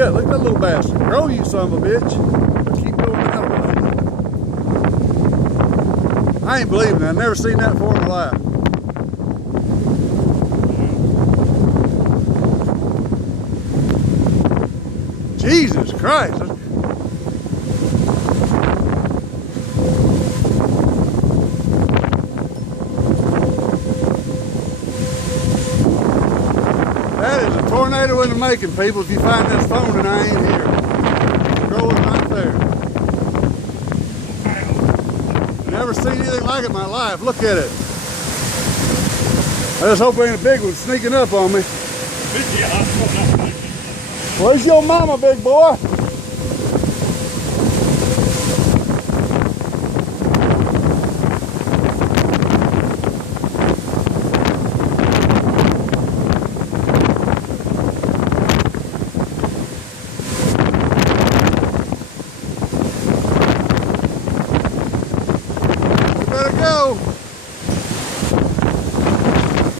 Yeah, look at that little bastard. Grow, you son of a bitch. Let's keep going that way. I ain't believing it. I've never seen that before in my life. Jesus Christ. That is a tornado in the making, people. If you find this phone and I ain't here. It's growing right there. Never seen anything like it in my life. Look at it. I just hope there ain't a big one sneaking up on me. Where's your mama, big boy? You better go.